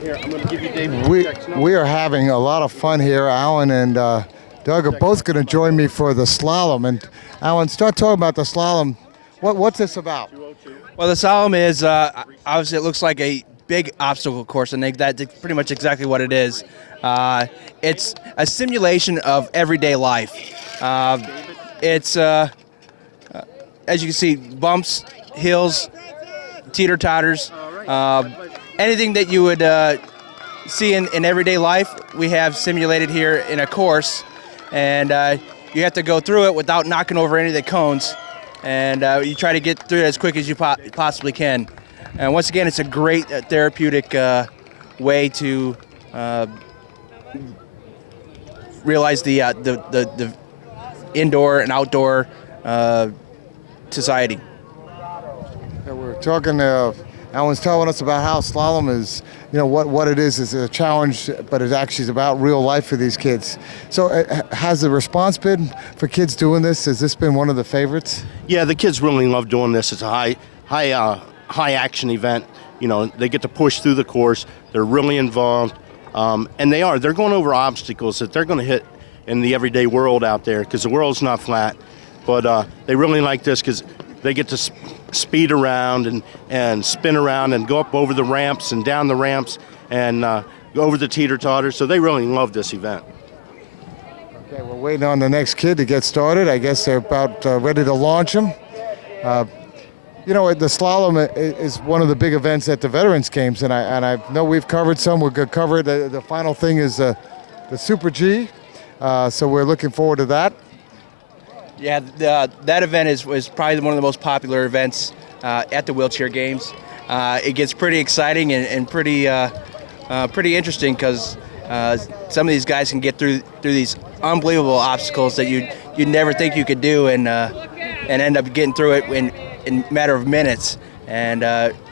Here, I'm going to give you David. We are having a lot of fun here. Alan and Doug are both going to join me for the slalom. And Alan, start talking about the slalom. What's this about? Well, the Slalom is obviously it looks like a big obstacle course, and that's pretty much exactly what it is. It's a simulation of everyday life. It's as you can see, bumps, hills, teeter-totters, anything that you would see in everyday life. We have simulated here in a course, and you have to go through it without knocking over any of the cones. And you try to get through it as quick as you possibly can. And once again, it's a great therapeutic way to realize the indoor and outdoor society. We're talking. Alan's telling us about how slalom is. What it is a challenge, but it actually is about real life for these kids. So has the response been for kids doing this? Has this been one of the favorites? Yeah, the kids really love doing this. It's a high action event. They get to push through the course. They're really involved, and they're going over obstacles that they're going to hit in the everyday world out there, because the world's not flat. But they really like this because they get to speed around and spin around and go up over the ramps and down the ramps and go over the teeter-totters. So they really love this event. Okay, we're waiting on the next kid to get started. I guess they're about ready to launch him. The slalom is one of the big events at the Veterans Games, and I know we've covered some. We're going to cover it. The final thing is the Super G, so we're looking forward to that. Yeah, that event was probably one of the most popular events at the wheelchair games. It gets pretty exciting and pretty interesting because some of these guys can get through these unbelievable obstacles that you'd never think you could do, and end up getting through it in a matter of minutes. And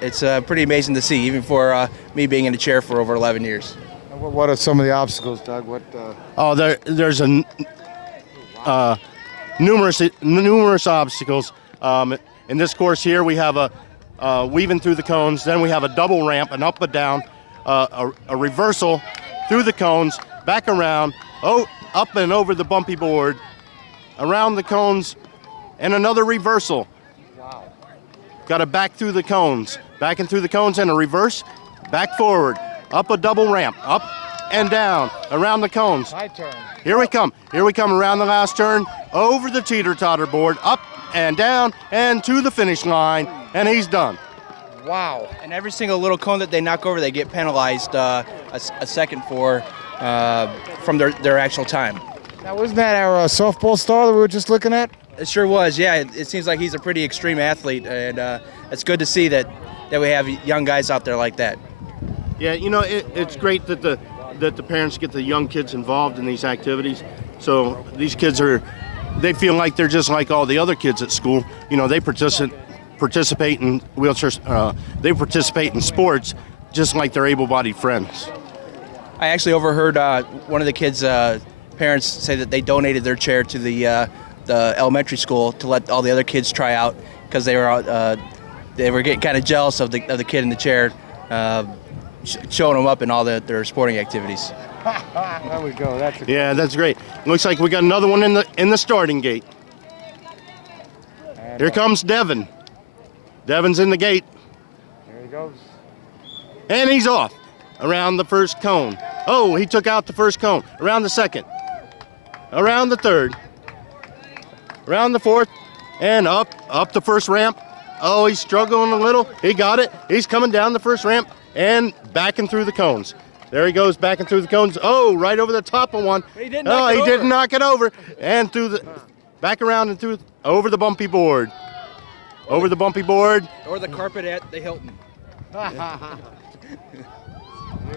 it's pretty amazing to see, even for me being in a chair for over 11 years. What are some of the obstacles, Doug? There's numerous obstacles. In this course here, we have a weaving through the cones. Then we have a double ramp, an up and down, a reversal through the cones, back around, up and over the bumpy board, around the cones, and another reversal. Wow. Got to back through the cones, back and through the cones, and a reverse, back forward, up a double ramp, up and down, around the cones. My turn. Here we come around the last turn, over the teeter-totter board, up and down, and to the finish line, and he's done. Wow. And every single little cone that they knock over, they get penalized a second for from their actual time. Now, wasn't that our softball star that we were just looking at? It sure was, yeah. It seems like he's a pretty extreme athlete, and it's good to see that we have young guys out there like that. Yeah, it's great that the parents get the young kids involved in these activities. So these kids they feel like they're just like all the other kids at school. They participate in wheelchairs. They participate in sports just like their able-bodied friends. I actually overheard one of the kids' parents say that they donated their chair to the elementary school to let all the other kids try out, because they were getting kind of jealous of the kid in the chair, showing them up in all their sporting activities. There we go. That's great. Looks like we got another one in the starting gate. And here comes Devin. Devin's in the gate. There he goes. And he's off around the first cone. Oh, he took out the first cone. Around the second. Around the third. Around the fourth. And up the first ramp. Oh, he's struggling a little. He got it. He's coming down the first ramp and backing through the cones. There he goes, backing through the cones. Oh, right over the top of one. He didn't knock it over. And back around and through, over the bumpy board. Over the bumpy board. Or the carpet at the Hilton.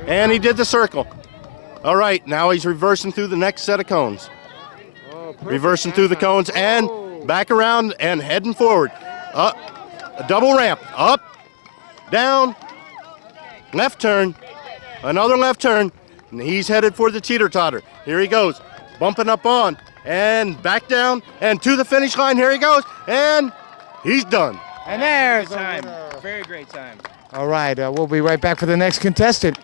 And he did the circle. All right, now he's reversing through the next set of cones. Reversing through the cones and back around and heading forward. A double ramp. Up, down, left turn, another left turn, and he's headed for the teeter-totter. Here he goes, bumping up on, and back down, and to the finish line. Here he goes, and he's done. And there's time. Very great time. All right, we'll be right back for the next contestant.